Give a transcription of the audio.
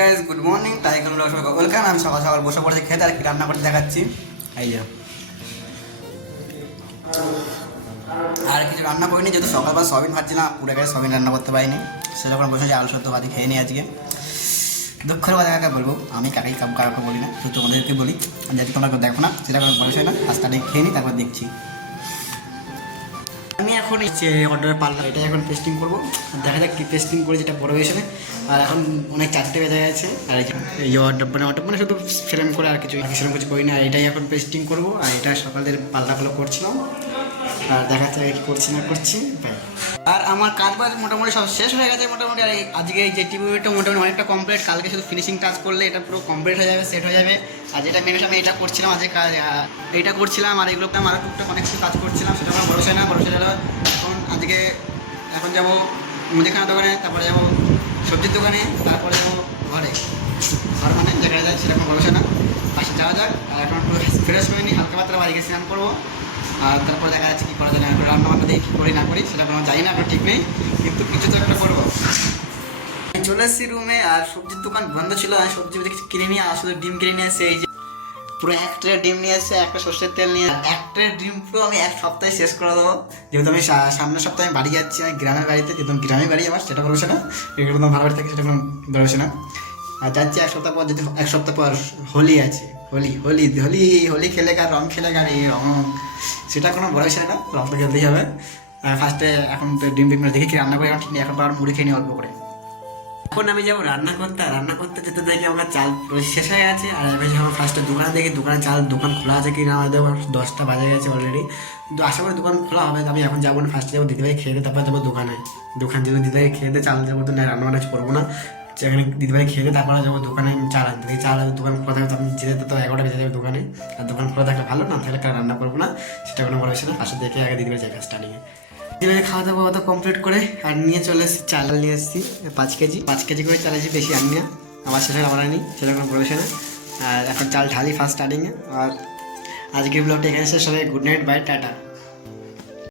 Guys good morning tiger blog সবাইকে welcome. আমি সকাল সকাল বসে পড়েছি খেতে আর কি রান্না করতে দেখাচ্ছি। এই যে আর কিছু রান্না করিনি, যেহেতু সকালবেলা সবিন ভাজছিলাম, পুরো গায়ে সবিন রান্না করতে পারিনি। সেরকম বসে যে আলু সত্য ভাজি খেয়ে নিই আজকে। দুঃখের কথা কাকে বলবো, আমি কাকেই কাউকে বলি না, শুধু তোমাদেরকে বলি। যদি তোমরা দেখো না সেটা কোনো বলেছে না, আজকে খেয়ে নিই তারপর দেখছি। আমি এখন অর্ডারের পাল্লা এটা এখন পেস্টিং করবো, দেখা যাক কি পেস্টিং করে যেটা বড় হয়েছে। আর এখন অনেক 4টে বেজে গেছে। আর এই অর্ডার মানে শুধু ফ্রেম করে আর কিছু সেরকম কিছু করি না। আর এটাই এখন পেস্টিং করবো। আর এটা সকালের পাল্লাগুলো করছিলাম, আর দেখা যাচ্ছে কি করছি না করছি। আর আমার কাজ বাজ মোটামুটি সব শেষ হয়ে গেছে মোটামুটি। আর আজকে যে টিভিটা মোটামুটি অনেকটা কমপ্লিট, কালকে শুধু ফিনিশিং টাচ করলে এটা পুরো কমপ্লিট হয়ে যাবে, সেট হয়ে যাবে। আর যেটা মেন আমি এটা করছিলাম আজকে কাজ, এইটা করছিলাম। আর এগুলো আরও টুকটাক অনেক কিছু কাজ করছিলাম, সেটা আমার ভরসা না ভরসা গেল। এখন যাবো মুদিখানা দোকানে, তারপরে যাবো সবজির দোকানে, তারপরে যাবো ঘর মানে যেখানে যায় সেরকম ভরসা না। পাশে যাওয়া যাক। আর এখন একটু ফ্রেশ হয়ে নিই, হালকা পাতলা বাড়ি গিয়ে স্নান করবো। আর তারপরে দেখা যাচ্ছে কী করা যায় না, রান্না বান্না দিয়ে কী করি না করি সেটা কোনো জানি না, এখন ঠিক নেই, কিন্তু কিছু তো একটা করবো। চলে এসেছি রুমে। আর সবজির দোকান বন্ধ ছিল, আমি সবজি কিনে নিয়ে শুধু ডিম কিনে নিয়ে এসে এই যে পুরো 1 ট্রে ডিম নিয়ে এসে, একটা সর্ষের তেল নিয়ে 1 ট্রে ডিম পুরো আমি 1 সপ্তাহে শেষ করে দেবো। যেহেতু আমি সামনের সপ্তাহে বাড়ি যাচ্ছি, আমি গ্রামের বাড়িতে, যেহেতু গ্রামের বাড়ি আমার, সেটা বলছে না, এগুলো তো ভালো বাড়ি থাকে সেটা কোনো বেরোছে না। আর যাচ্ছি 1 সপ্তাহ পর, যদি 1 সপ্তাহ পর হোলি আছে, হোলি হোলি হোলি হোলি খেলে আর রং খেলে আর এই রং, সেটা কোনো বড় বিষয় না, রং তো খেলতেই হবে। ফার্স্টে এখন তো ডিম দেখি কি রান্না করে, এখন ঠিক নেই, এখন আবার মুড়ি খেয়ে নিই অল্প করে। এখন আমি যাবো রান্না করতে যেতে দেখি আমার চাল শেষ হয়ে গেছে। আর আমি যাবো ফার্স্টে দোকানে, দেখি দোকান খোলা আছে কি না। আমাদের 10টা বাজে গেছে অলরেডি, কিন্তু আশা করি দোকান খোলা হবে। আমি এখন যাবো না, ফার্স্টে যাবো দিদিভাই খেয়ে দিয়ে, তারপর যাবো দোকানে। যদি দিদিভাই খেয়ে দিয়ে চাল যাবো, তো না রান্না করবো না, সেখানে দিদিভাই খেয়ে দিয়ে তারপরে যাবো দোকানে চাল আনতে। চাল দোকান খোলা থাকবে, তো আমি যেতে তো 11টা বেজে যাবে দোকানে। আর দোকান খোলা থাকলে ভালো, না থাকলে রান্না করবো না, সেটা কোনো বড় বিষয় না। পাশে দেখে আগে দিদিভাই যাবে স্টার্টিংয়ে। দিদিভাই খাওয়া দাওয়া কমপ্লিট করে আর নিয়ে চলে এসেছি চাল নিয়ে এসেছি 5 কেজি করে চাল এসেছি, বেশি আনি না, আমার শেষে আমার আনি, সেটা কোনো বলেছে না। আর এখন চাল ঢালি ফার্স্ট স্টার্টিংয়ে। আর আজকের ব্লগটা এখানে শেষ হবে। Good night, bye, tata.